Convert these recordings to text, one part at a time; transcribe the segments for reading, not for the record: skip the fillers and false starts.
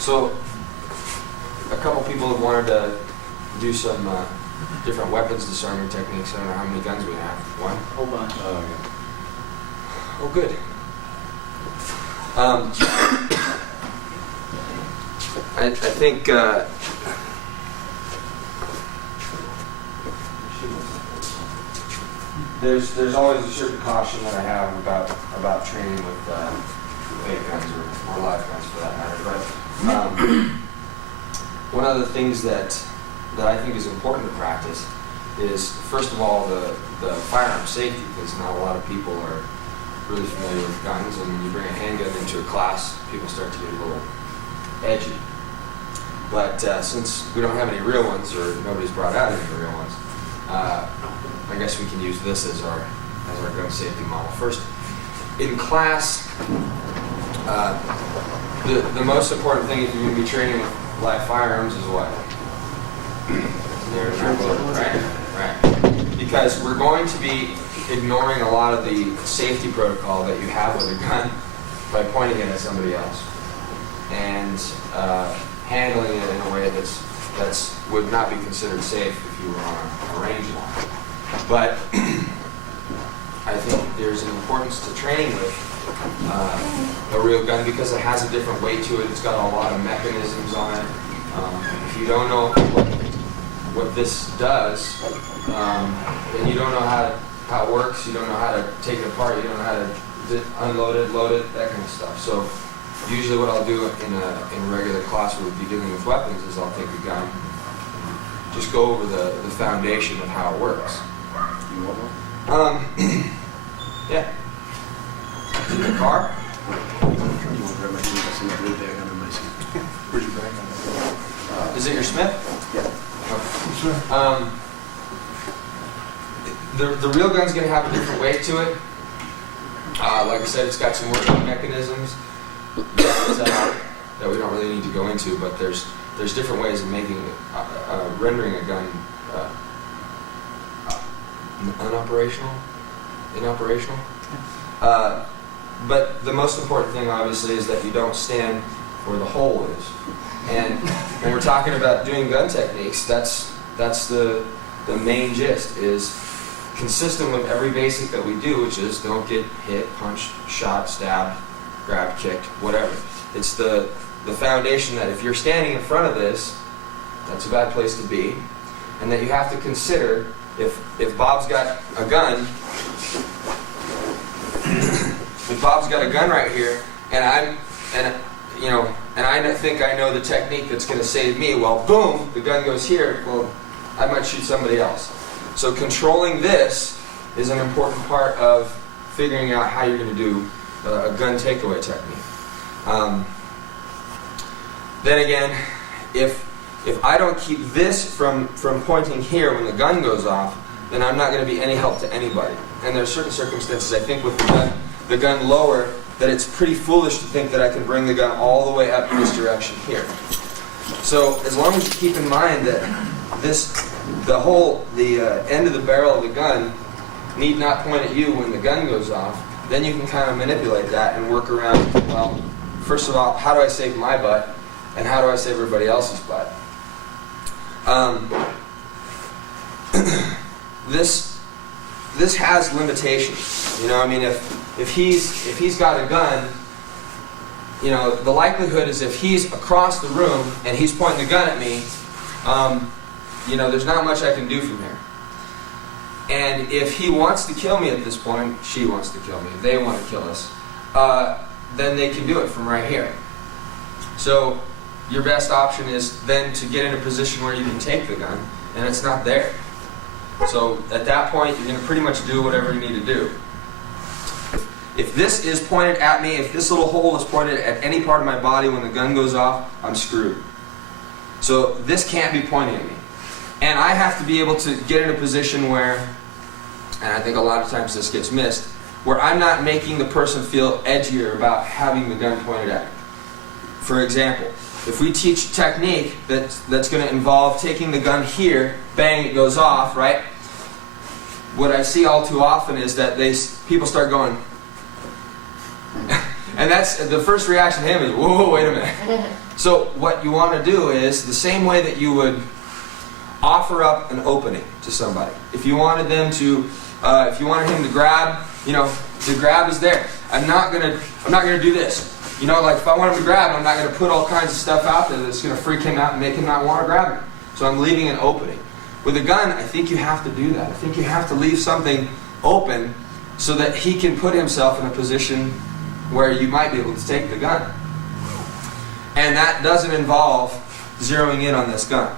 So, a couple people have wanted to do some different weapons disarming techniques. I don't know how many guns we have. One? A whole bunch. Oh, yeah. Oh, good. I think there's always a certain caution that I have about training with fake guns or live guns for that matter. But one of the things that I think is important to practice is, first of all, the firearm safety, because not a lot of people are really familiar with guns, and when you bring a handgun into a class, people start to get a little edgy. But since we don't have any real ones, or nobody's brought out any real ones, I guess we can use this as our gun safety model. First, in class, the most important thing if you're going to be training with live firearms is what? Right. Because we're going to be ignoring a lot of the safety protocol that you have with a gun by pointing it at somebody else and handling it in a way that's would not be considered safe if you were on a range line. But I think there's an importance to training with a real gun because it has a different weight to it. It's got a lot of mechanisms on it. If you don't know what this does, then you don't know how it works. You don't know how to take it apart. You don't know how to unload it, load it, that kind of stuff. So usually what I'll do in a regular class where we'll be dealing with weapons is I'll take a gun, just go over the foundation of how it works. You want one? Yeah. Is it in the car? Where's your bag? Is it your Smith? Yeah. Okay. The real gun's going to have a different weight to it. Like I said, it's got some working mechanisms that we don't really need to go into, but there's different ways of making rendering a gun inoperational. But the most important thing, obviously, is that you don't stand where the hole is. And when we're talking about doing gun techniques, that's the main gist, is consistent with every basic that we do, which is don't get hit, punched, shot, stabbed, grabbed, kicked, whatever. It's the foundation that if you're standing in front of this, that's a bad place to be, and that you have to consider if Bob's got a gun, if Bob's got a gun right here, and I think I know the technique that's going to save me. Well, boom, the gun goes here. Well, I might shoot somebody else. So controlling this is an important part of figuring out how you're going to do a gun takeaway technique. Then again, if I don't keep this from pointing here when the gun goes off, then I'm not going to be any help to anybody. And there are certain circumstances, I think, with the gun lower, that it's pretty foolish to think that I can bring the gun all the way up in this direction here. So as long as you keep in mind that the end of the barrel of the gun need not point at you when the gun goes off, then you can kind of manipulate that and work around, well, first of all, how do I save my butt, and how do I save everybody else's butt? This has limitations. You know, I mean, if he's got a gun, you know, the likelihood is if he's across the room and he's pointing the gun at me, you know, there's not much I can do from here. And if he wants to kill me at this point, she wants to kill me, they want to kill us, then they can do it from right here. So your best option is then to get in a position where you can take the gun, and it's not there. So at that point, you're going to pretty much do whatever you need to do. If this is pointed at me, if this little hole is pointed at any part of my body when the gun goes off, I'm screwed. So this can't be pointing at me. And I have to be able to get in a position where, and I think a lot of times this gets missed, where I'm not making the person feel edgier about having the gun pointed at me. For example, if we teach technique that's going to involve taking the gun here, bang, it goes off, right? What I see all too often is that people start going, And that's the first reaction to him is, whoa, wait a minute. So what you want to do is the same way that you would offer up an opening to somebody. If you wanted them to, if you wanted him to grab, you know, the grab is there. I'm not gonna do this. You know, like if I want him to grab, I'm not gonna put all kinds of stuff out there that's gonna freak him out and make him not want to grab me. So I'm leaving an opening. With a gun, I think you have to do that. I think you have to leave something open so that he can put himself in a position where you might be able to take the gun. And that doesn't involve zeroing in on this gun.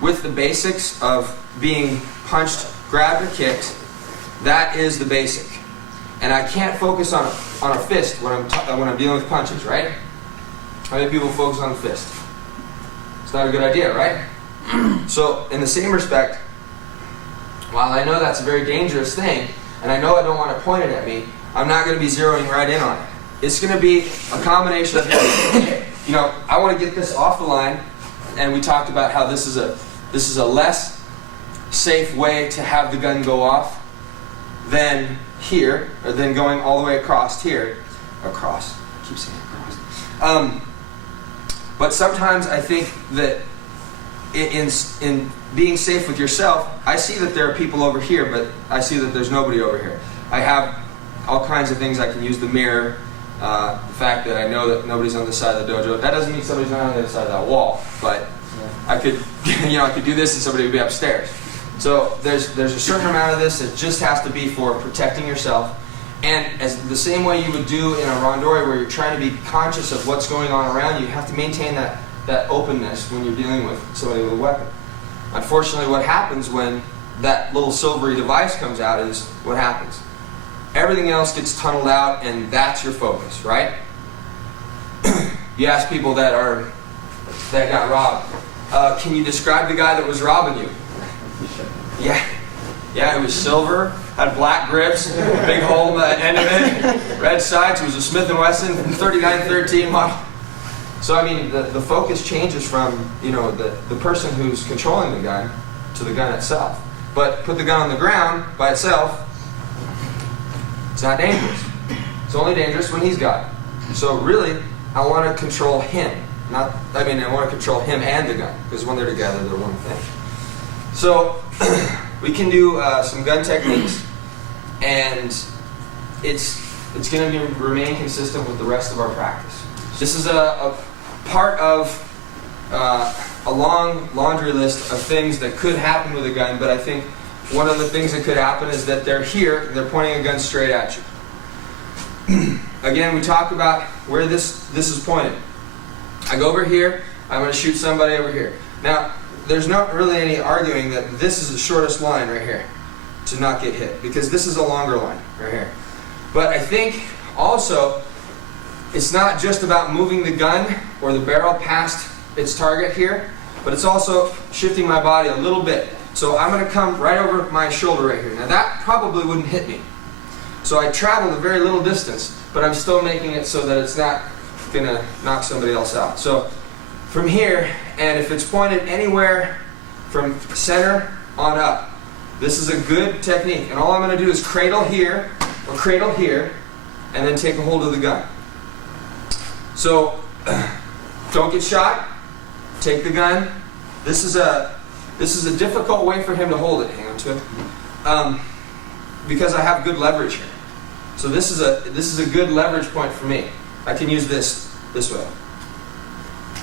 With the basics of being punched, grabbed, or kicked, that is the basic. And I can't focus on a fist when I'm dealing with punches, right? How many people focus on the fist? It's not a good idea, right? So, in the same respect, while I know that's a very dangerous thing, and I know I don't want to point it at me, I'm not going to be zeroing right in on it. It's going to be a combination of, you know, I want to get this off the line, and we talked about how this is a less safe way to have the gun go off than here, or than going all the way across here. Across. I keep saying across. But sometimes I think that in being safe with yourself, I see that there are people over here, but I see that there's nobody over here. I have all kinds of things I can use: the mirror, the fact that I know that nobody's on this side of the dojo. That doesn't mean somebody's not on the other side of that wall, but I could, you know, I could do this and somebody would be upstairs. So there's a certain amount of this that just has to be for protecting yourself, and as the same way you would do in a randori where you're trying to be conscious of what's going on around you, you have to maintain that openness when you're dealing with somebody with a weapon. Unfortunately, what happens when that little silvery device comes out is what happens. Everything else gets tunneled out, and that's your focus, right? You ask people that got robbed, can you describe the guy that was robbing you? Yeah, it was silver, had black grips, big hole in the end of it, red sights. It was a Smith & Wesson 3913 model. So I mean, the focus changes from, you know, the person who's controlling the gun to the gun itself. But put the gun on the ground by itself, it's not dangerous. It's only dangerous when he's got it. So really, I want to control him. I want to control him and the gun, because when they're together, they're one thing. So we can do some gun techniques, and it's going to remain consistent with the rest of our practice. This is a part of a long laundry list of things that could happen with a gun, but I think one of the things that could happen is that they're here, and they're pointing a gun straight at you. Again, we talk about where this is pointed. I go over here, I'm going to shoot somebody over here. Now, there's not really any arguing that this is the shortest line right here to not get hit, because this is a longer line right here. But I think also it's not just about moving the gun or the barrel past its target here, but it's also shifting my body a little bit. So I'm going to come right over my shoulder right here. Now that probably wouldn't hit me. So I traveled a very little distance, but I'm still making it so that it's not going to knock somebody else out. So from here, and if it's pointed anywhere from center on up, this is a good technique. And all I'm going to do is cradle here, or cradle here, and then take a hold of the gun. So don't get shot. Take the gun. This is a difficult way for him to hold it. Hang on to it, because I have good leverage here. So this is a good leverage point for me. I can use this way.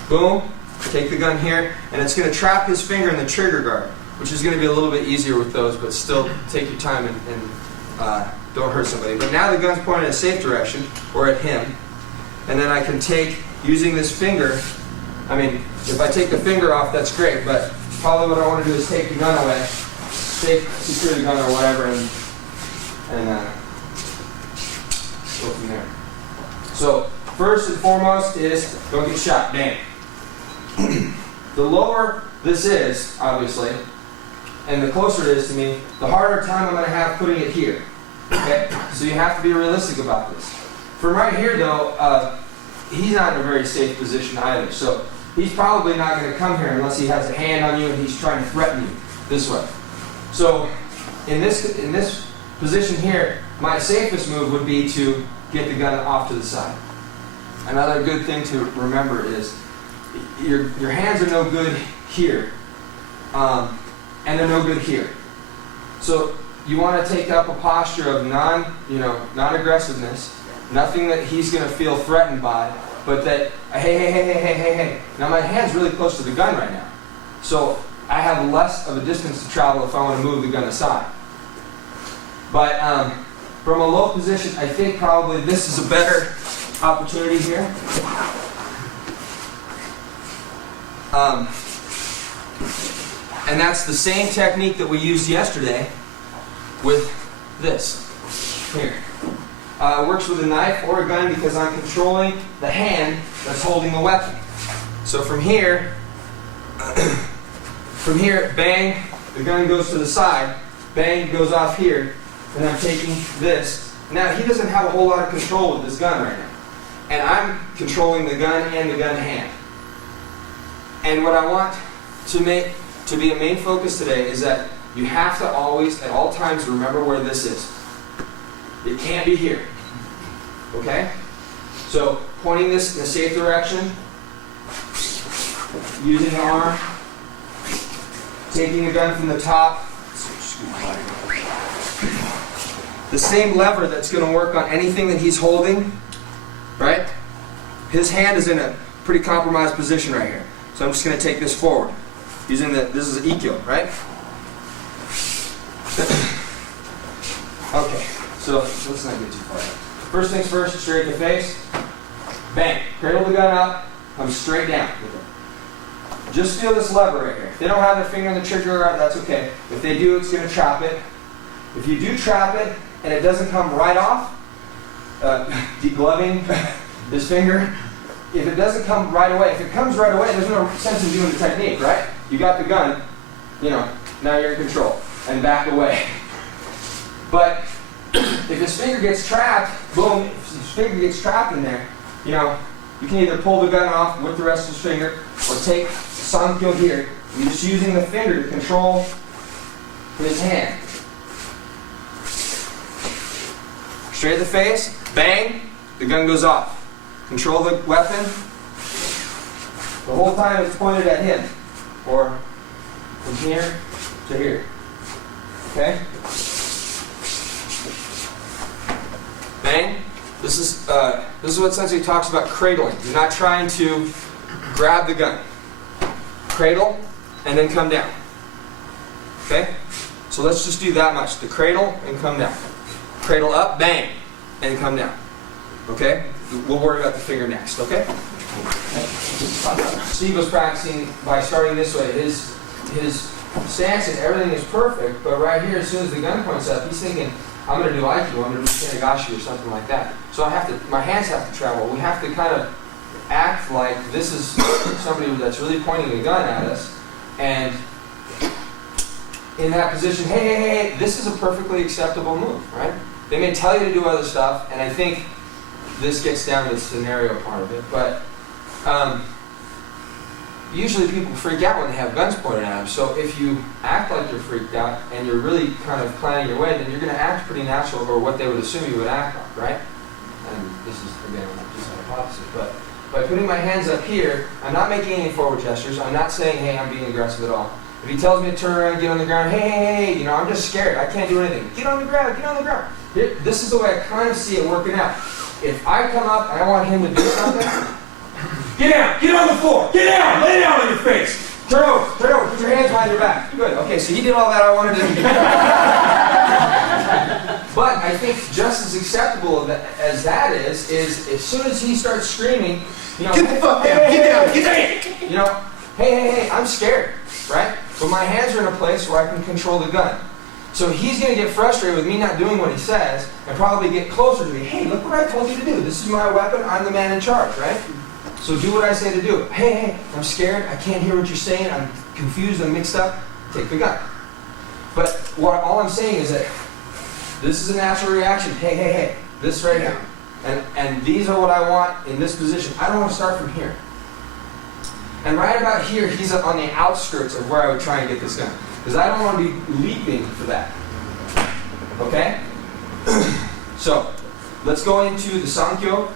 Boom. Take the gun here, and it's going to trap his finger in the trigger guard, which is going to be a little bit easier with those, but still take your time and don't hurt somebody. But now the gun's pointed in a safe direction, or at him, and then I can take, using this finger, I mean, if I take the finger off, that's great, but probably what I want to do is take the gun away, secure the gun or whatever, and go from there. So first and foremost is don't get shot. Bam. The lower this is, obviously, and the closer it is to me, the harder time I'm going to have putting it here. Okay? So you have to be realistic about this. From right here, though, he's not in a very safe position either. So he's probably not going to come here unless he has a hand on you and he's trying to threaten you this way. So in this position here, my safest move would be to get the gun off to the side. Another good thing to remember is your hands are no good here, and they're no good here. So you want to take up a posture of non-aggressiveness, nothing that he's going to feel threatened by, but that, hey. Now my hand's really close to the gun right now, so I have less of a distance to travel if I want to move the gun aside. But from a low position, I think probably this is a better opportunity here. And that's the same technique that we used yesterday with this here. It works with a knife or a gun because I'm controlling the hand that's holding the weapon. So from here, bang, the gun goes to the side, bang, goes off here, and I'm taking this. Now he doesn't have a whole lot of control with this gun right now. And I'm controlling the gun and the gun hand. And what I want to be a main focus today is that you have to always, at all times, remember where this is. It can't be here. Okay? So, pointing this in a safe direction, using the arm, taking the gun from the top. The same lever that's going to work on anything that he's holding, right? His hand is in a pretty compromised position right here. So I'm just going to take this forward. Using this is Aikido, right? Okay, so let's not get too far. First things first, straight in the face. Bang. Cradle the gun up, come straight down. Just feel this lever right here. If they don't have their finger on the trigger, that's okay. If they do, it's going to trap it. If you do trap it and it doesn't come right off, degloving this finger, if it doesn't come right away, if it comes right away, there's no sense in doing the technique, right? You got the gun, now you're in control, and back away. But if his finger gets trapped, boom, if his finger gets trapped in there, you can either pull the gun off with the rest of his finger, or take Sankyo here, and you're just using the finger to control his hand. Straight in the face, bang, the gun goes off. Control the weapon. The whole time it's pointed at him. Or from here to here. Okay? Bang. This is what Sensei talks about cradling. You're not trying to grab the gun. Cradle and then come down. Okay? So let's just do that much. The cradle and come down. Cradle up, bang, and come down. Okay? We'll worry about the finger next, okay? Steve was practicing by starting this way. His stance and everything is perfect, but right here, as soon as the gun points up, he's thinking, I'm going to do Aikido, I'm going to do Shinagashi or something like that. So my hands have to travel. We have to kind of act like this is somebody that's really pointing a gun at us, and in that position, hey, this is a perfectly acceptable move, right? They may tell you to do other stuff, and I think this gets down to the scenario part of it, but usually people freak out when they have guns pointed at them. So if you act like you're freaked out and you're really kind of planning your way, then you're going to act pretty natural, or what they would assume you would act like, right? And this is, again, just an hypothesis, but by putting my hands up here, I'm not making any forward gestures. I'm not saying, hey, I'm being aggressive at all. If he tells me to turn around, get on the ground, hey, I'm just scared. I can't do anything. Get on the ground, get on the ground. This is the way I kind of see it working out. If I come up and I want him to do something, get down, get on the floor, get down, lay down on your face. Turn over, put your hands behind your back. Good, okay, so he did all that I wanted him to do. But I think just as acceptable as that is as soon as he starts screaming, get the fuck down, get down, get down. Hey, I'm scared, right? But my hands are in a place where I can control the gun. So he's going to get frustrated with me not doing what he says and probably get closer to me. Hey, look what I told you to do. This is my weapon. I'm the man in charge, right? So do what I say to do. Hey, I'm scared. I can't hear what you're saying. I'm confused. I'm mixed up. Take the gun. But all I'm saying is that this is a natural reaction. Hey, this right here. And these are what I want in this position. I don't want to start from here. And right about here, he's on the outskirts of where I would try and get this gun. Because I don't want to be leaping for that. Okay? So, let's go into the Sankyo,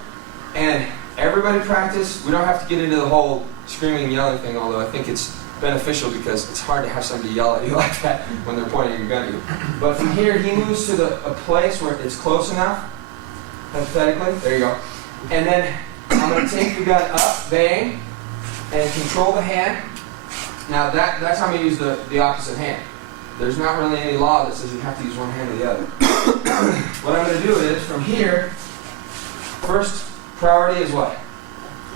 and everybody practice. We don't have to get into the whole screaming and yelling thing, although I think it's beneficial because it's hard to have somebody yell at you like that when they're pointing a gun at you. But from here, he moves to a place where it's close enough, hypothetically. There you go. And then I'm going to take the gun up, bang, and control the hand. Now that's how I'm going to use the opposite hand. There's not really any law that says you have to use one hand or the other. What I'm going to do is, from here, first priority is what?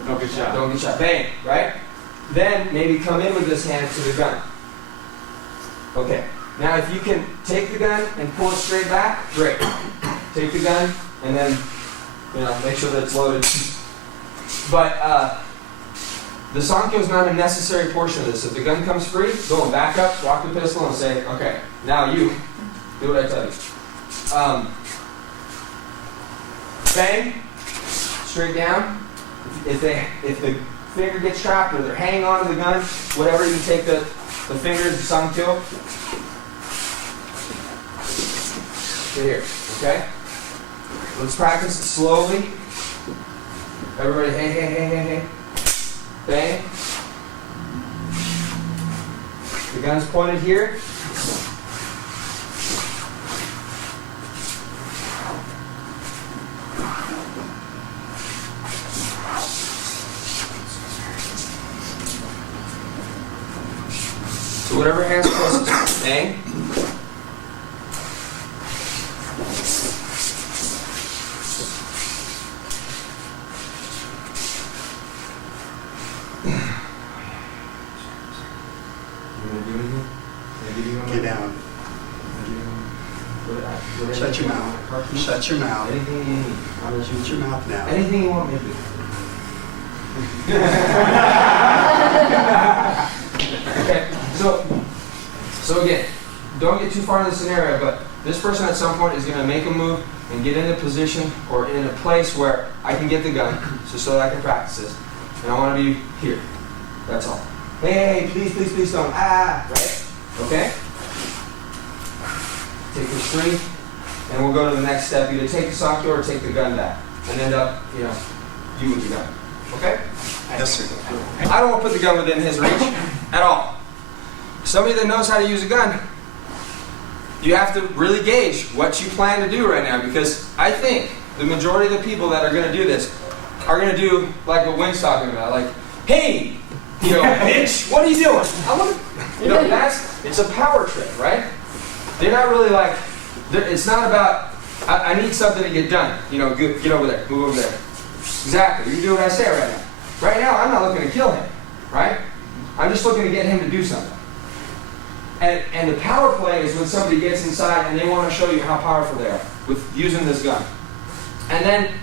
Don't get shot. Don't get shot. Bang, right? Then maybe come in with this hand to the gun. Okay. Now if you can take the gun and pull it straight back, great. Take the gun and then, make sure that it's loaded. But the Sankyo is not a necessary portion of this. If the gun comes free, boom, back up, rock the pistol, and say, okay, now you do what I tell you. Bang, straight down. If the finger gets trapped or they're hanging on to the gun, whatever, you take the fingers, the Sankyo, to here, okay? Let's practice it slowly. Everybody, hey. Bang. The gun's pointed here. So whatever hand's closest, bang. Get down. Shut your mouth. Shut your mouth. Anything you need. Shut your mouth now. Anything you want me to do. Okay, so again, don't get too far into the scenario, but this person at some point is going to make a move and get in a position or in a place where I can get the gun, so that I can practice this. And I want to be here. That's all. Hey, please don't. Right? Okay? Take your string, and we'll go to the next step. Either take the Sankyo or take the gun back. And end up, you with the gun. Okay? Yes, sir. I don't want to put the gun within his reach at all. Somebody that knows how to use a gun, you have to really gauge what you plan to do right now, because I think the majority of the people that are going to do this are going to do like what Wynn's talking about, like, hey, bitch, what are you doing? It's a power trip, right? They're not really like, it's not about, I need something to get done. Get over there, move over there. Exactly, you do what I say right now. Right now, I'm not looking to kill him, right? I'm just looking to get him to do something. And the power play is when somebody gets inside and they want to show you how powerful they are with using this gun. And then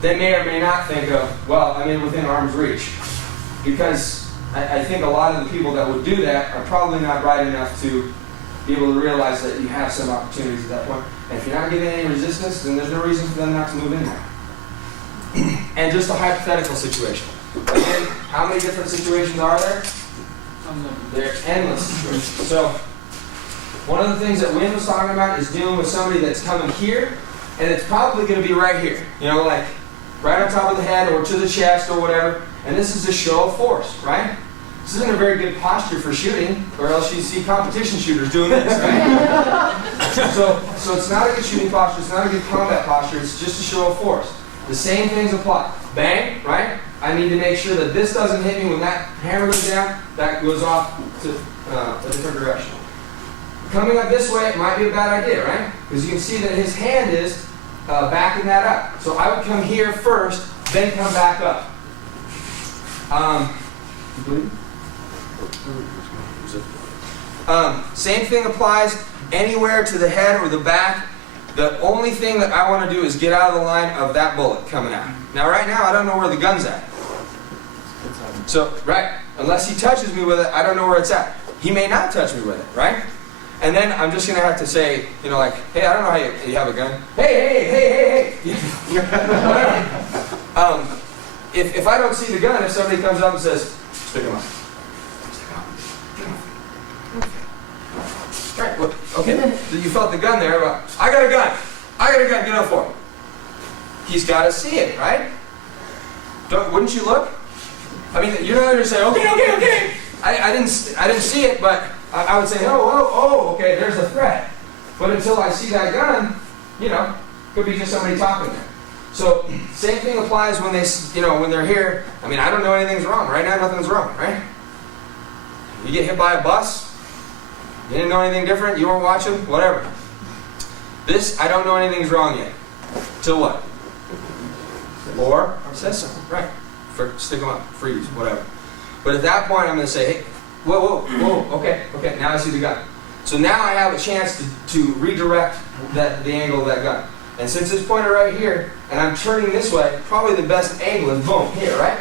they may or may not think of, well, I'm within arm's reach. Because I think a lot of the people that would do that are probably not bright enough to be able to realize that you have some opportunities at that point. And if you're not getting any resistance, then there's no reason for them not to move in there. And just a hypothetical situation. Again, how many different situations are there? They're endless situations. So, one of the things that Wynn was talking about is dealing with somebody that's coming here, and it's probably going to be right here. Like right on top of the head or to the chest or whatever. And this is a show of force, right? This isn't a very good posture for shooting, or else you see competition shooters doing this, right? So it's not a good shooting posture, it's not a good combat posture, it's just a show of force. The same things apply. Bang, right? I need to make sure that this doesn't hit me when that hammer goes down, that goes off to a different direction. Coming up this way, it might be a bad idea, right? Because you can see that his hand is backing that up. So I would come here first, then come back up. Same thing applies anywhere to the head or the back. The only thing that I want to do is get out of the line of that bullet coming out. Now right now I don't know where the gun's at. So, right, unless he touches me with it, I don't know where it's at. He may not touch me with it, right? And then I'm just going to have to say, like, hey, I don't know how you have a gun. Hey. If I don't see the gun, if somebody comes up and says, stick him up. Right, well, okay, you felt the gun there, but I got a gun, get up for it. he's got to see it, right? Wouldn't you look? I mean, you're not going to say, okay. I didn't see it, but I would say, oh, okay, there's a threat. But until I see that gun, could be just somebody talking there. So same thing applies when when they're here. I mean, I don't know anything's wrong. Right now, nothing's wrong, right? You get hit by a bus, you didn't know anything different, you weren't watching, whatever. This, I don't know anything's wrong yet. Till what? Or says something, right? Stick them up, freeze, whatever. But at that point, I'm going to say, hey, whoa, okay, now I see the gun. So now I have a chance to redirect the angle of that gun. And since it's pointed right here, and I'm turning this way, probably the best angle is boom, here, right?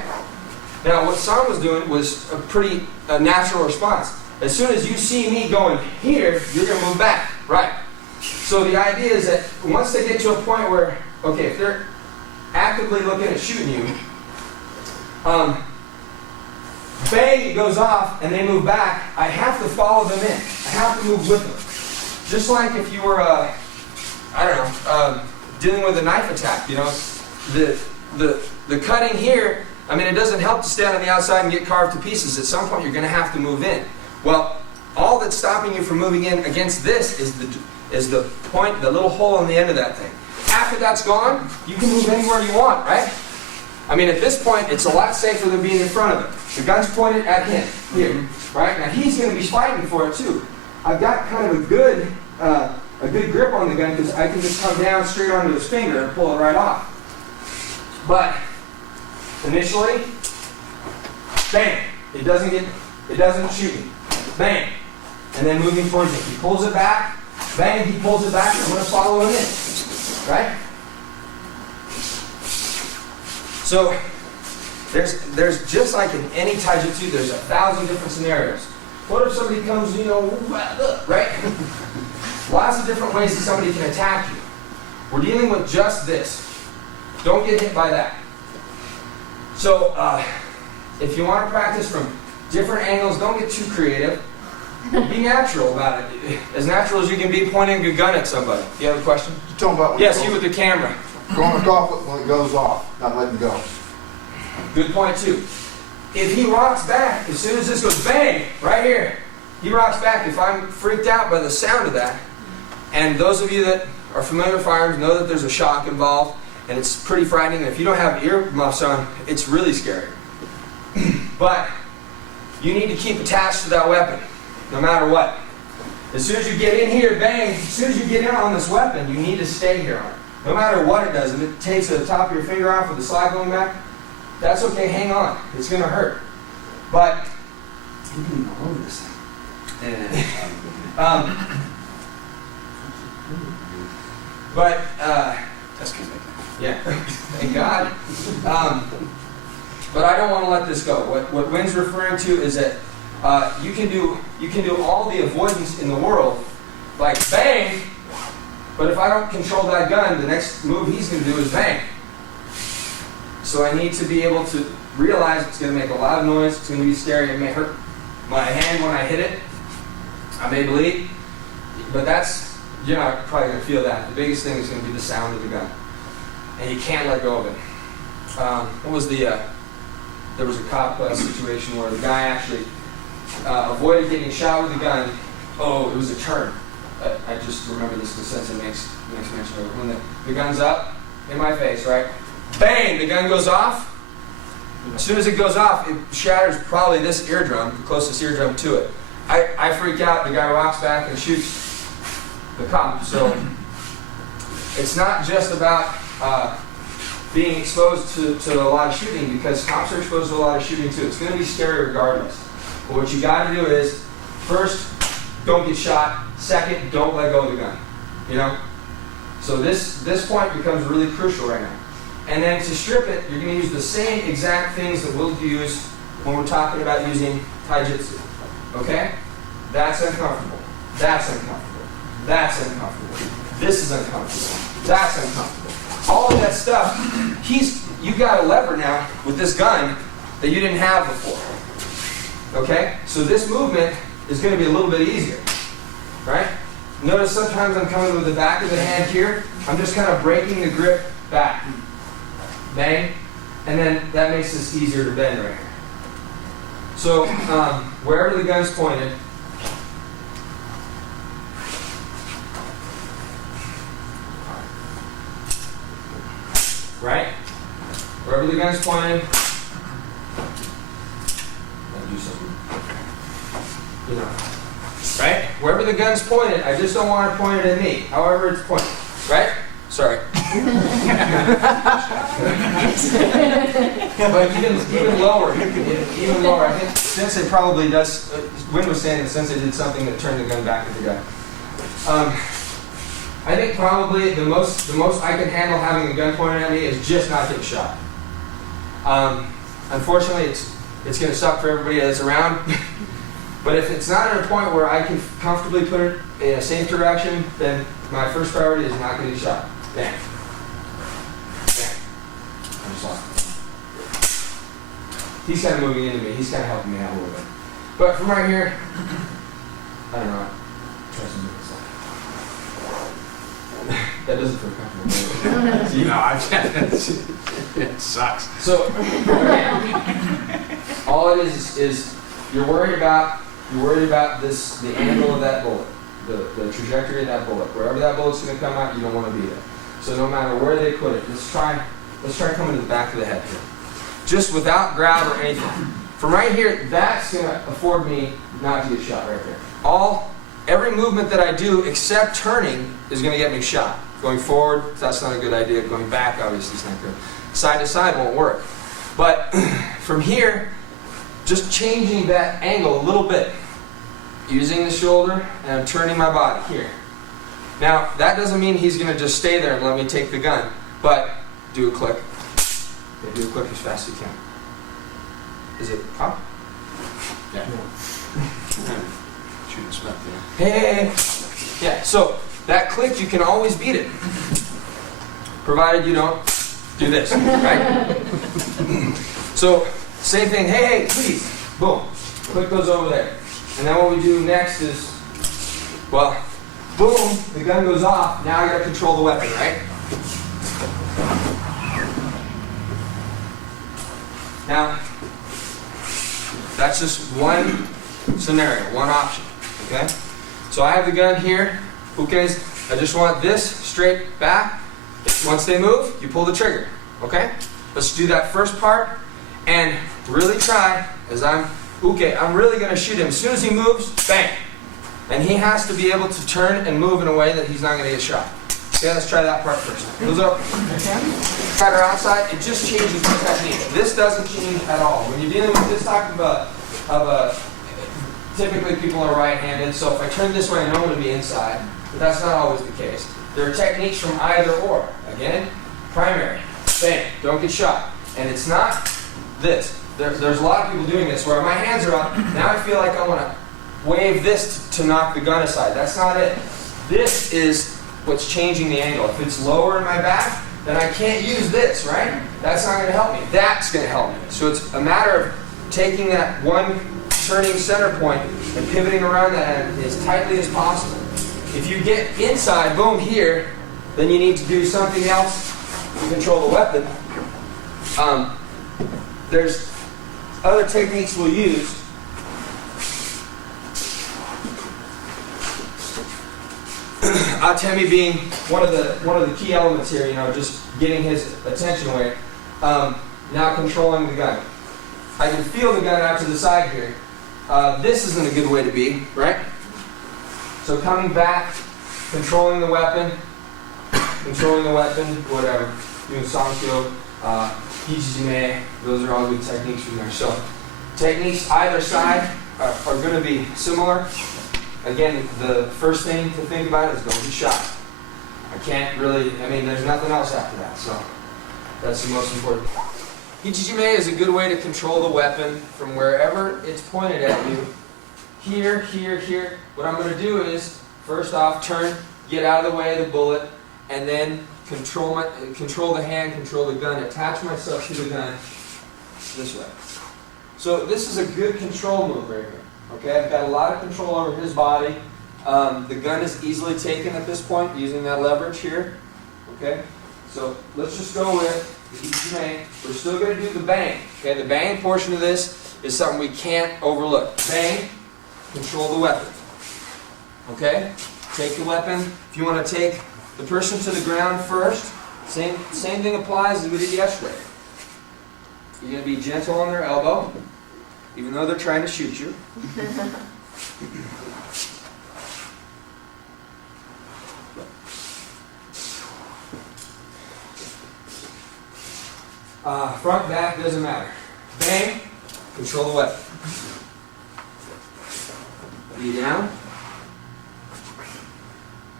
Now, what Sam was doing was a pretty natural response. As soon as you see me going here, you're going to move back, right? So the idea is that once they get to a point where, okay, if they're actively looking at shooting you, bang, it goes off, and they move back, I have to follow them in. I have to move with them. Just like if you were, dealing with a knife attack, the cutting here, I mean, it doesn't help to stand on the outside and get carved to pieces. At some point, you're going to have to move in. Well, all that's stopping you from moving in against this is the point, the little hole in the end of that thing. After that's gone, you can move anywhere you want, right? I mean, at this point, it's a lot safer than being in front of him. The gun's pointed at him, here, right? Now, he's going to be fighting for it, too. I've got kind of a good grip on the gun because I can just come down straight onto his finger and pull it right off. But initially, bang, it doesn't shoot me. Bang, and then moving towards him. He pulls it back, bang, he pulls it back, and I'm going to follow him in, right? So there's just like in any taijutsu, there's 1,000 different scenarios. What if somebody comes, right? Lots of different ways that somebody can attack you. We're dealing with just this. Don't get hit by that. So if you want to practice from different angles, don't get too creative. Be natural about it. As natural as you can be pointing a gun at somebody. You have a question? You're talking about Yes, you with the camera. going off when it goes off, not letting go. Good point, too. If he rocks back, as soon as this goes bang, right here, he rocks back. If I'm freaked out by the sound of that, and those of you that are familiar with firearms know that there's a shock involved, and it's pretty frightening. And if you don't have ear muffs on, it's really scary. But you need to keep attached to that weapon, no matter what. As soon as you get in here, bang, as soon as you get in on this weapon, you need to stay here on it. No matter what it does, if it takes the top of your finger off with the slide going back, that's okay, hang on. It's going to hurt. But, you can be all over this thing. That's because yeah, thank God. But I don't want to let this go. What Wynn's referring to is that you can do all the avoidance in the world, like bang, but if I don't control that gun, the next move he's going to do is bang. So I need to be able to realize it's going to make a lot of noise, it's going to be scary, it may hurt my hand when I hit it, I may bleed, but you're not probably going to feel that. The biggest thing is going to be the sound of the gun. And you can't let go of it. There was a cop situation where the guy actually avoided getting shot with a gun. Oh, it was a turn. I just remember this because Sensei makes mention of it. When the gun's up in my face, right? Bang! The gun goes off. As soon as it goes off, it shatters probably this eardrum, the closest eardrum to it. I freak out. The guy rocks back and shoots the cop. So it's not just about being exposed to a lot of shooting, because cops are exposed to a lot of shooting too. It's going to be scary regardless. But what you got to do is, first, don't get shot. Second, don't let go of the gun. So this point becomes really crucial right now. And then to strip it, you're going to use the same exact things that we'll use when we're talking about using taijutsu. Okay? That's uncomfortable. That's uncomfortable. That's uncomfortable. This is uncomfortable. That's uncomfortable. All of that stuff, you've got a lever now with this gun that you didn't have before. Okay? So this movement is going to be a little bit easier. Right? Notice sometimes I'm coming with the back of the hand here. I'm just kind of breaking the grip back. bang, and then that makes this easier to bend right here. So wherever the gun's pointed, right? Wherever the gun's pointed, I'll do something, you know, right? Wherever the gun's pointed, I just don't want it pointed at me. However it's pointed, right? Sorry. But even lower, even lower. I think Sensei probably does. Wynn was saying that Sensei did something that turned the gun back at the guy. I think probably the most I can handle having a gun pointed at me is just not getting shot. Unfortunately, it's going to suck for everybody that's around. But if it's not at a point where I can comfortably put it in a safe direction, then my first priority is not getting shot. Bang. Bang. I just lost it. He's kind of moving into me. He's kind of helping me out a little bit. But from right here, I don't know. Try some different stuff. That doesn't feel comfortable. No, it sucks. So, again, all it is you're worried about this, the angle of that bullet, the trajectory of that bullet. Wherever that bullet's going to come out, you don't want to be there. So no matter where they put it, let's try coming to the back of the head here, just without grab or anything. From right here, that's going to afford me not to get shot right there. Every movement that I do, except turning, is going to get me shot. Going forward, that's not a good idea. Going back, obviously, is not good. Side to side won't work. But from here, just changing that angle a little bit, using the shoulder, and I'm turning my body here. Now, that doesn't mean he's going to just stay there and let me take the gun, but do a click. Okay, do a click as fast as you can. Is it pop? Yeah. No. Shooting smoke there. Hey! Yeah, so that click, you can always beat it, provided you don't do this, right? So, same thing, hey, please, boom, click goes over there. And then what we do next is, well, boom, the gun goes off, now I gotta control the weapon, right? Now, that's just one scenario, one option, okay? So I have the gun here, ukes, I just want this straight back. Once they move, you pull the trigger, okay? Let's do that first part. And really try, as I'm really going to shoot him. As soon as he moves, bang. And he has to be able to turn and move in a way that he's not going to get shot. Okay, let's try that part first. Goes up. Side or outside, it just changes the technique. This doesn't change at all. When you're dealing with this type of a typically people are right-handed, so if I turn this way, I know I'm going to be inside. But that's not always the case. There are techniques from either or. Again, primary. Bang. Don't get shot. And it's not this. There's a lot of people doing this where my hands are up. Now I feel like I want to wave this to knock the gun aside. That's not it. This is what's changing the angle. If it's lower in my back, then I can't use this, right? That's not going to help me. That's going to help me. So it's a matter of taking that one turning center point and pivoting around that as tightly as possible. If you get inside, boom, here, then you need to do something else to control the weapon. There's other techniques we'll use. Atemi being one of the key elements here, just getting his attention away. Now controlling the gun. I can feel the gun out to the side here. This isn't a good way to be, right? So coming back, controlling the weapon, whatever. Doing Sankyo, Hijime, those are all good techniques from there. So techniques either side are going to be similar. Again, the first thing to think about is don't be shot. There's nothing else after that, so that's the most important. Hijime is a good way to control the weapon from wherever it's pointed at you. Here, here, here. What I'm going to do is, first off, turn, get out of the way of the bullet, and then control the hand, control the gun, attach myself to the gun this way. So this is a good control move right here. Okay, I've got a lot of control over his body. The gun is easily taken at this point using that leverage here. Okay, so let's just go with We're still going to do the bang. Okay, the bang portion of this is something we can't overlook. Bang, control the weapon. Okay, take the weapon. If you want to take the person to the ground first, same thing applies as we did yesterday. You're going to be gentle on their elbow, even though they're trying to shoot you. Front, back, doesn't matter. Bang, control the weapon. Knee down.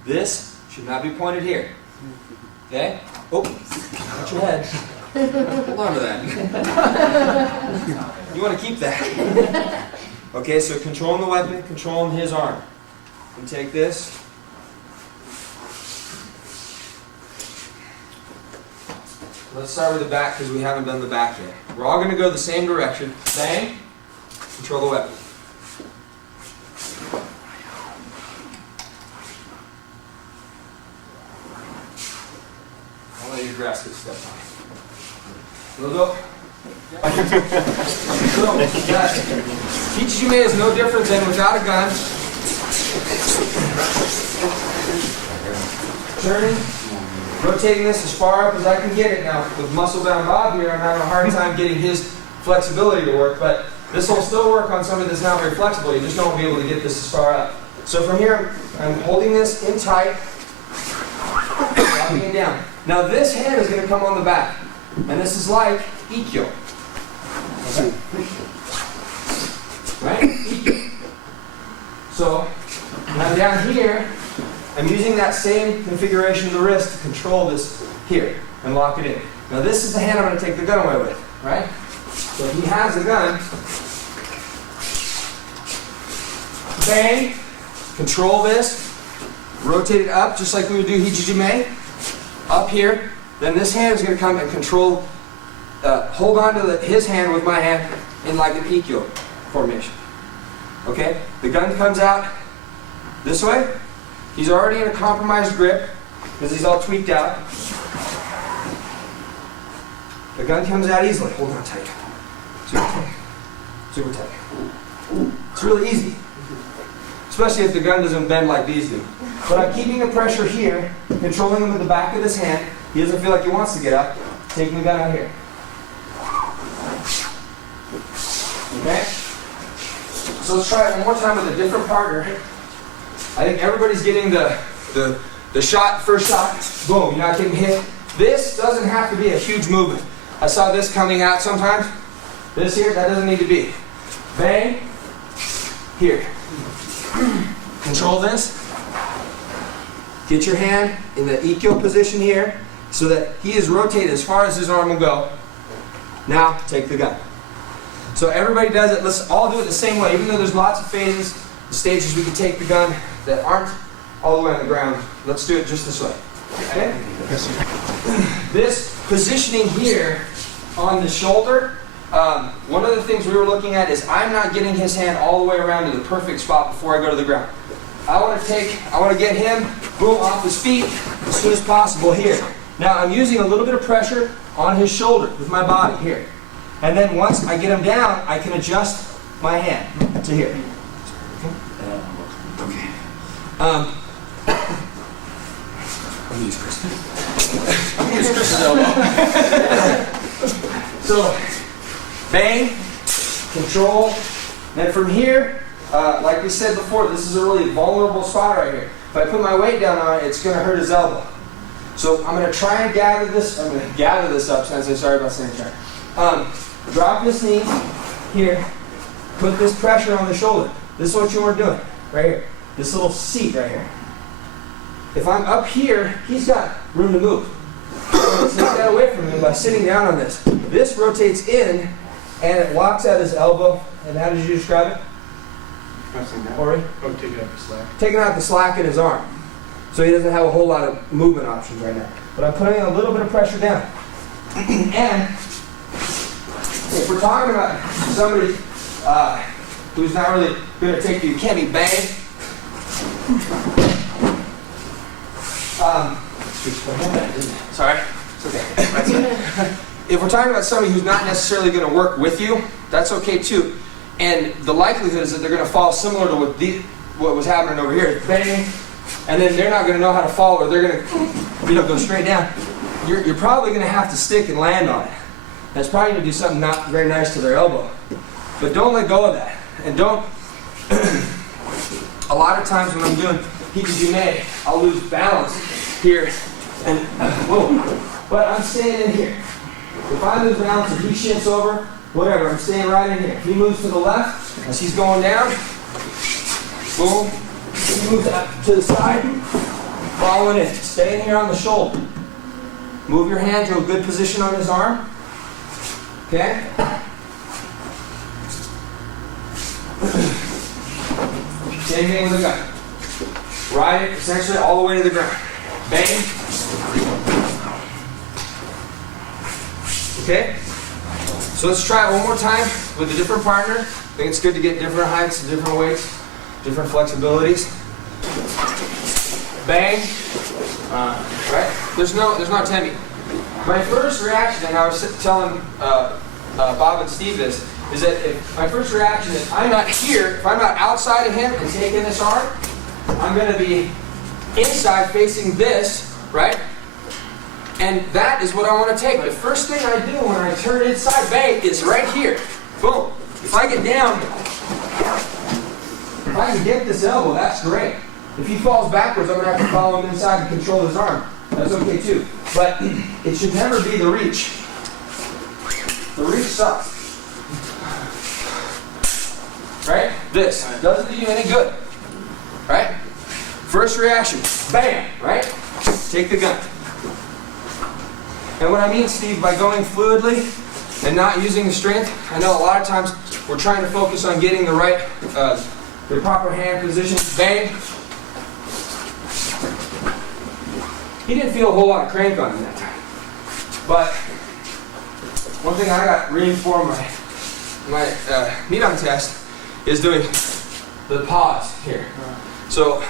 This should not be pointed here. Okay? Oh, watch your head. Hold on to that. You want to keep that. Okay, so controlling the weapon, controlling his arm. And take this. Let's start with the back because we haven't done the back yet. We're all going to go the same direction. Bang, control the weapon. I'll let your grass get stepped on. Go. Kichijime is no different than without a gun. Turning. Rotating this as far up as I can get it now. With muscle-bound Bob here, I'm having a hard time getting his flexibility to work, but this will still work on somebody that's not very flexible. You just don't be able to get this as far up. So from here, I'm holding this in tight, dropping it down. Now this hand is going to come on the back, and this is like Ikkyo. Okay. Right? Ikkyo. So when I'm down here, I'm using that same configuration of the wrist to control this here and lock it in. Now this is the hand I'm going to take the gun away with, right? So if he has the gun, bang, control this, rotate it up just like we would do Hichijime, up here. Then this hand is going to come and control, hold on to his hand with my hand in like an Ikkyo formation. Okay? The gun comes out this way. He's already in a compromised grip because he's all tweaked out. The gun comes out easily. Hold on tight. Super tight. Super tight. It's really easy. Especially if the gun doesn't bend like these do. But I'm keeping the pressure here, controlling him with the back of his hand. He doesn't feel like he wants to get up. Taking the gun out here. Okay? So let's try it one more time with a different partner. I think everybody's getting the shot, first shot, boom, you're not getting hit. This doesn't have to be a huge movement. I saw this coming out sometimes. This here, that doesn't need to be. Bang, here. Control this. Get your hand in the Ikkyo position here so that he is rotated as far as his arm will go. Now, take the gun. So everybody does it. Let's all do it the same way, even though there's lots of phases, stages we can take the gun that aren't all the way on the ground. Let's do it just this way. Okay? This positioning here on the shoulder, one of the things we were looking at is I'm not getting his hand all the way around to the perfect spot before I go to the ground. I want to get him, boom, off his feet as soon as possible here. Now I'm using a little bit of pressure on his shoulder with my body here. And then once I get him down, I can adjust my hand to here. Okay. I'm going to use Chris. I'm going to use Chris's elbow. So, bang, control. Then from here, like we said before, this is a really vulnerable spot right here. If I put my weight down on it, it's going to hurt his elbow. So I'm going to try and gather this. I'm going to gather this up, Sensei. Sorry about saying try. Drop this knee here. Put this pressure on the shoulder. This is what you want to do, right here. This little seat right here. If I'm up here, he's got room to move. So take that away from him by sitting down on this. This rotates in, and it locks at his elbow. And how did you describe it? Ori? Oh, take it out the slack. Taking out the slack in his arm. So he doesn't have a whole lot of movement options right now. But I'm putting a little bit of pressure down. And if we're talking about somebody who's not really going to take the Ukemi bang, sorry, it's okay. That's it. if we're talking about somebody who's not necessarily going to work with you, that's okay too. And the likelihood is that they're going to fall similar to what was happening over here. Bang, and then they're not going to know how to fall, or they're going to go straight down. You're probably going to have to stick and land on it. That's probably going to do something not very nice to their elbow. But don't let go of that. And don't, a lot of times when I'm doing hikijime, I'll lose balance here, and whoa, but I'm staying in here. If I lose balance and he shifts over, whatever, I'm staying right in here. He moves to the left as he's going down, boom, he moves up to the side, following in, staying here on the shoulder. Move your hand to a good position on his arm, okay? Same thing with the gun. Ride it essentially all the way to the ground. Bang. Okay? So let's try it one more time with a different partner. I think it's good to get different heights, different weights, different flexibilities. Bang. Right? There's no tempi. My first reaction, and I was telling Bob and Steve this, is that if my first reaction is I'm not here, if I'm not outside of him and taking this arm, I'm going to be inside facing this, right? And that is what I want to take. The first thing I do when I turn inside, bang, is right here. Boom. If I get down, if I can get this elbow, that's great. If he falls backwards, I'm going to have to follow him inside and control his arm. That's okay too. But it should never be the reach. The reach sucks. Right? This doesn't do you any good. Right? First reaction, bam, right? Take the gun. And what I mean, Steve, by going fluidly and not using the strength, I know a lot of times we're trying to focus on getting the right, the proper hand position. Bang. He didn't feel a whole lot of crank on him that time. But one thing I got reading for my knee-down test is doing the pause here. So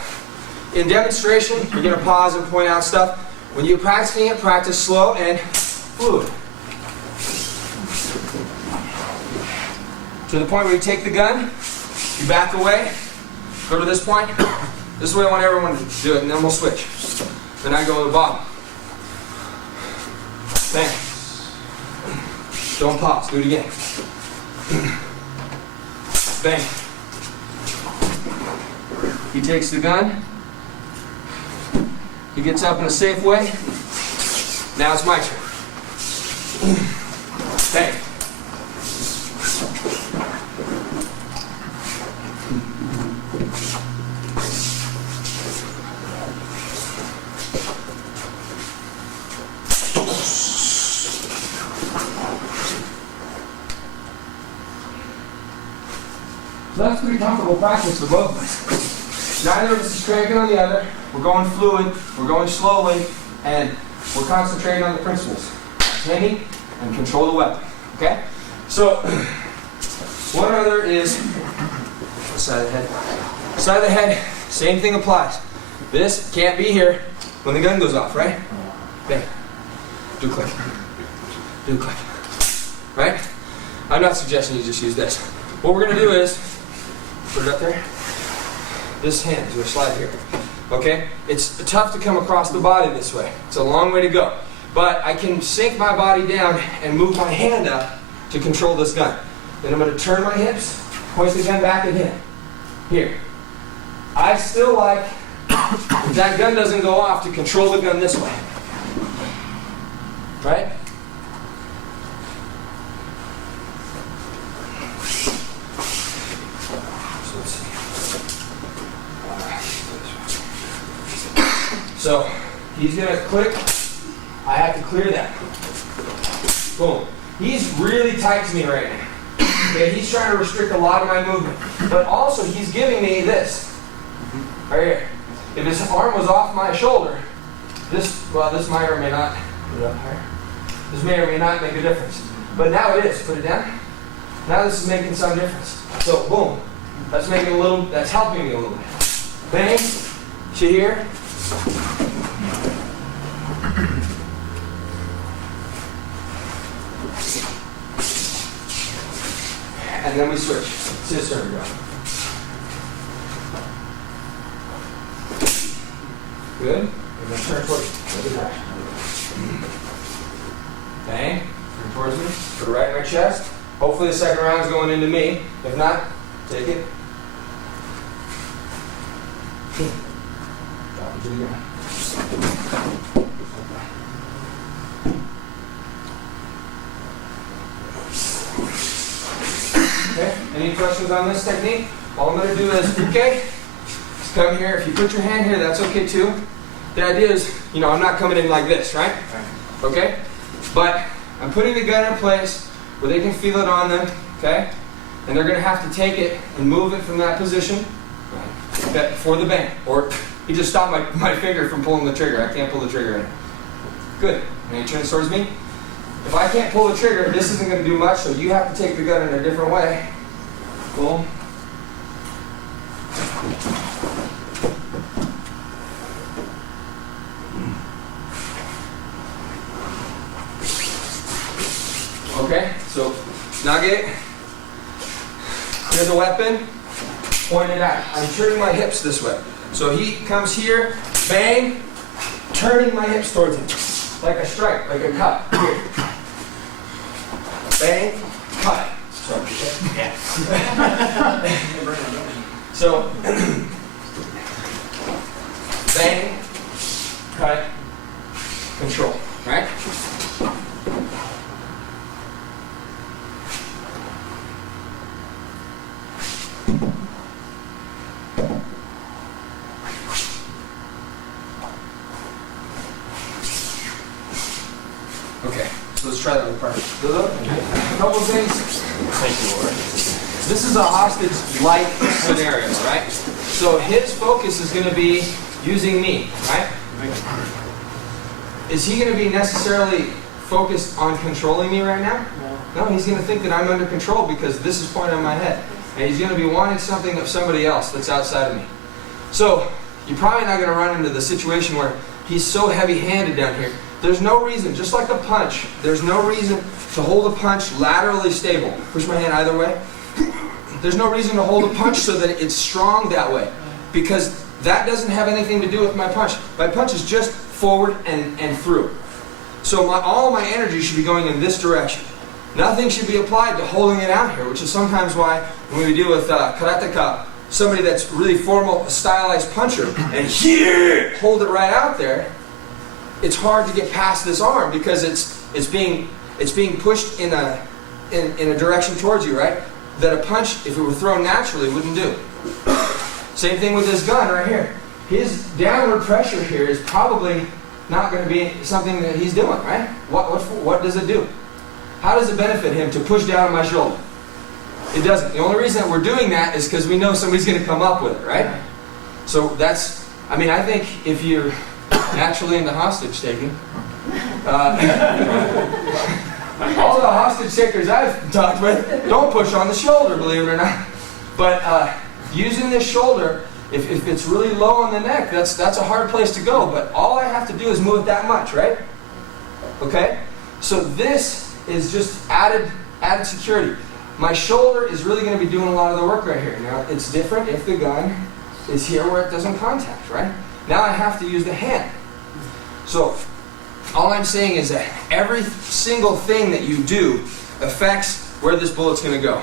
in demonstration, you're going to pause and point out stuff. When you're practicing it, practice slow and fluid. To the point where you take the gun, you back away, go to this point. This is the way I want everyone to do it, and then we'll switch. Then I go to the bottom. Bang. Don't pause, do it again. Bang. He takes the gun. He gets up in a safe way. Now it's my turn. Bang. So that's pretty comfortable practice for both of us. Neither of us is cranking on the other. We're going fluid, we're going slowly, and we're concentrating on the principles. Aiming and control the weapon. Okay? So, one other is side of the head. Side of the head, same thing applies. This can't be here when the gun goes off, right? Bang. Do click. Do click. Right? I'm not suggesting you just use this. What we're going to do is, put it up there. This hand is going to slide here. Okay? It's tough to come across the body this way. It's a long way to go. But I can sink my body down and move my hand up to control this gun. Then I'm going to turn my hips, point the gun back at him. Here. I still like, if that gun doesn't go off, to control the gun this way. Right? So, he's going to click. I have to clear that. Boom. He's really tight to me right now. Okay, he's trying to restrict a lot of my movement. But also, he's giving me this. Right here. If his arm was off my shoulder, this may or may not, this may or may not make a difference. But now it is. Put it down. Now this is making some difference. So, boom. That's helping me a little bit. Bang. See here? and then we switch. It's his turn to go. Good. And then turn towards me. Look at that. Bang. Turn towards me. Put it right in my chest. Hopefully the second round is going into me. If not, take it. Drop it to the ground. Okay, any questions on this technique? All I'm going to do is, okay, just come here. If you put your hand here, that's okay too. The idea is, you know, I'm not coming in like this, right? Okay? But I'm putting the gun in place where they can feel it on them, okay? And they're going to have to take it and move it from that position okay, for the bang. Or he just stopped my finger from pulling the trigger. I can't pull the trigger in. Good. Now you turn towards me. If I can't pull the trigger, this isn't going to do much, so you have to take the gun in a different way. Boom. Okay, so nugget. Here's a weapon. Point it out. I'm turning my hips this way. So he comes here, bang, turning my hips towards him. Like a strike, like a cut. Here. Bang, cut. So, bang, cut, control, right? Okay, so let's try that with partner. A couple things. Thank you, Lord. This is a hostage-like scenario, right? So his focus is going to be using me, right? Is he going to be necessarily focused on controlling me right now? No, he's going to think that I'm under control because this is pointing on my head. And he's going to be wanting something of somebody else that's outside of me. So you're probably not going to run into the situation where he's so heavy-handed down here. There's no reason, just like a punch, there's no reason to hold a punch laterally stable. Push my hand either way. There's no reason to hold a punch so that it's strong that way. Because that doesn't have anything to do with my punch. My punch is just forward and through. So all my energy should be going in this direction. Nothing should be applied to holding it out here, which is sometimes why when we deal with karateka, somebody that's really formal, a stylized puncher, and here, hold it right out there, it's hard to get past this arm because it's being pushed in a direction towards you, right? That a punch, if it were thrown naturally, wouldn't do. Same thing with this gun right here. His downward pressure here is probably not going to be something that he's doing, right? What does it do? How does it benefit him to push down on my shoulder? It doesn't. The only reason that we're doing that is because we know somebody's going to come up with it, right? So that's, I mean, I think if you're naturally into hostage taking, all the hostage takers I've talked with don't push on the shoulder, believe it or not. But using this shoulder, if it's really low on the neck, that's a hard place to go. But all I have to do is move it that much, right? Okay? So this is just added security. My shoulder is really going to be doing a lot of the work right here. Now, it's different if the gun is here where it doesn't contact, right? Now I have to use the hand. So, all I'm saying is that every single thing that you do affects where this bullet's going to go.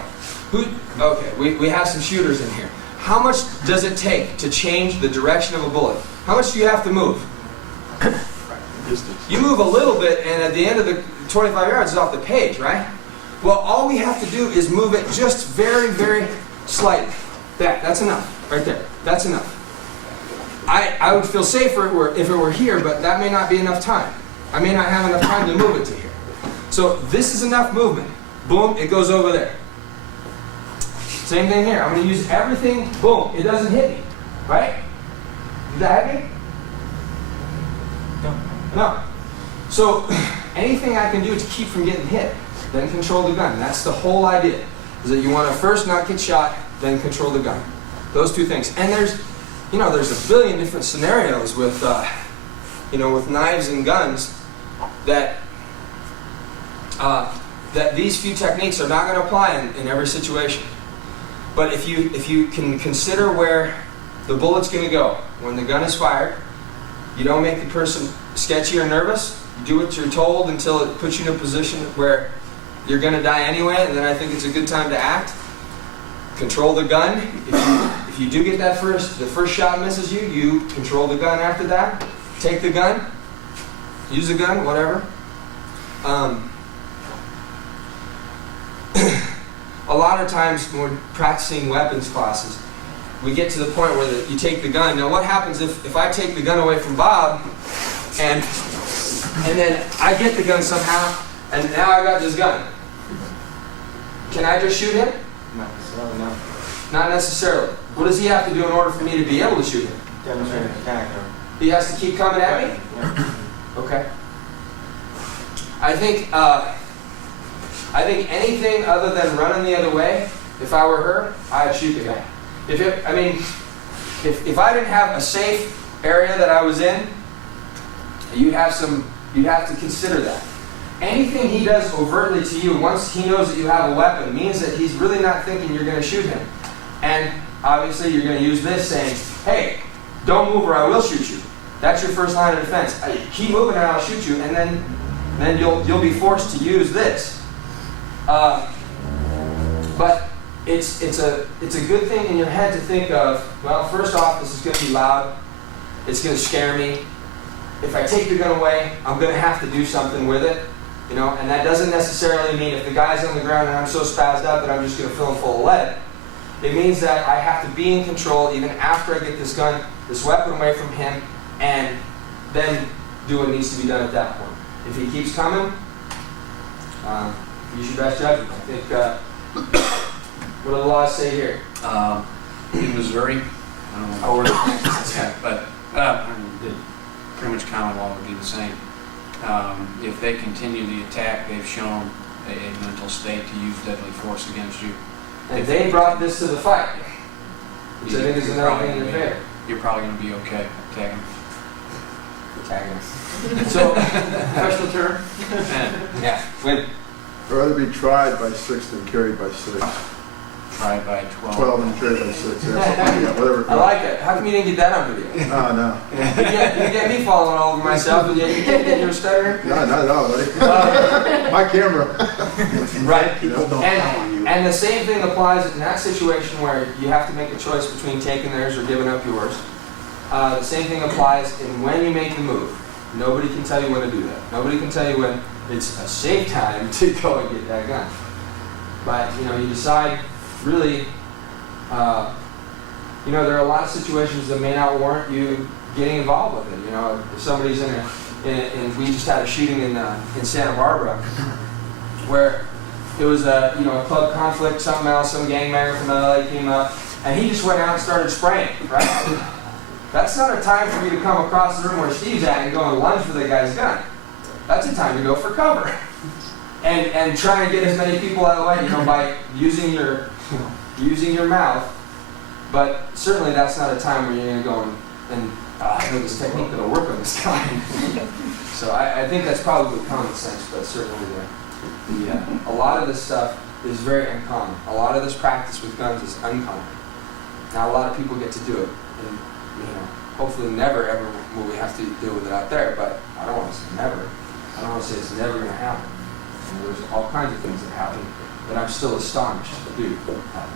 Okay, we have some shooters in here. How much does it take to change the direction of a bullet? How much do you have to move? You move a little bit, and at the end of the 25 yards is off the page, right? Well, all we have to do is move it just very, very slightly. That's enough, right there. That's enough. I would feel safer if it were here, but that may not be enough time. I may not have enough time to move it to here. So this is enough movement. Boom, it goes over there. Same thing here. I'm going to use everything. Boom, it doesn't hit me. Right? Did that hit me? No. So anything I can do to keep from getting hit, then control the gun. That's the whole idea. Is that you want to first not get shot, then control the gun. Those two things. And there's a billion different scenarios with, with knives and guns that that these few techniques are not going to apply in every situation. But if you can consider where the bullet's going to go when the gun is fired, you don't make the person sketchy or nervous. You do what you're told until it puts you in a position where you're going to die anyway, and then I think it's a good time to act. Control the gun. If you do get the first shot misses you, you control the gun after that. Take the gun. Use the gun, whatever. A lot of times when we're practicing weapons classes, we get to the point where you take the gun. Now what happens if I take the gun away from Bob and then I get the gun somehow and now I got this gun? Can I just shoot him? Not necessarily, no. Not necessarily. What does he have to do in order for me to be able to shoot him? Demonstrate an attack. He has to keep coming at me? Yeah. Okay. I think anything other than running the other way, if I were her, I'd shoot the guy. If I didn't have a safe area that I was in, you'd have to consider that. Anything he does overtly to you, once he knows that you have a weapon, means that he's really not thinking you're going to shoot him. And obviously you're going to use this saying, hey, don't move or I will shoot you. That's your first line of defense. Keep moving and I'll shoot you, and then you'll be forced to use this. But it's a good thing in your head to think of, well, first off, this is going to be loud. It's going to scare me. If I take the gun away, I'm going to have to do something with it. And that doesn't necessarily mean if the guy's on the ground and I'm so spazzed out that I'm just going to fill him full of lead. It means that I have to be in control even after I get this weapon away from him, and then do what needs to be done at that point. If he keeps coming, use your best judgment. I think, what do the laws say here? In Missouri, I don't know. Oh, we're Yeah, but pretty much common law would be the same. If they continue the attack, they've shown a mental state to use deadly force against you. And they brought this to the fight, which I think is another thing in your favor. You're probably going to be okay attacking. So, professional term? Yeah. When? I'd rather be tried by 6 than carried by 6. Tried by 12. 12 and carried by 6. Yeah, something like that, whatever. I like it. How come you didn't get that on video? Oh, no. You get me falling all over myself, and yet you can't get your stutter? No, not at all, buddy. My camera. Right. People don't count on you. And the same thing applies in that situation where you have to make a choice between taking theirs or giving up yours. The same thing applies in when you make the move. Nobody can tell you when to do that. Nobody can tell you when it's a safe time to go and get that gun. But, you decide really, there are a lot of situations that may not warrant you getting involved with it. If somebody's in we just had a shooting in Santa Barbara where it was a club conflict, something else, some gangbanger from LA came up, and he just went out and started spraying, right? That's not a time for you to come across the room where Steve's at and go and lunge for the guy's gun. That's a time to go for cover. And try and get as many people out of the way, by using your mouth. But certainly that's not a time where you're going to go and I know this technique that'll work on this guy. So I think that's probably common sense, but certainly a lot of this stuff is very uncommon. A lot of this practice with guns is uncommon. Now a lot of people get to do it, and hopefully never ever will we have to deal with it out there. But I don't want to say never. I don't want to say it's never going to happen. There's all kinds of things that happen that I'm still astonished do happen.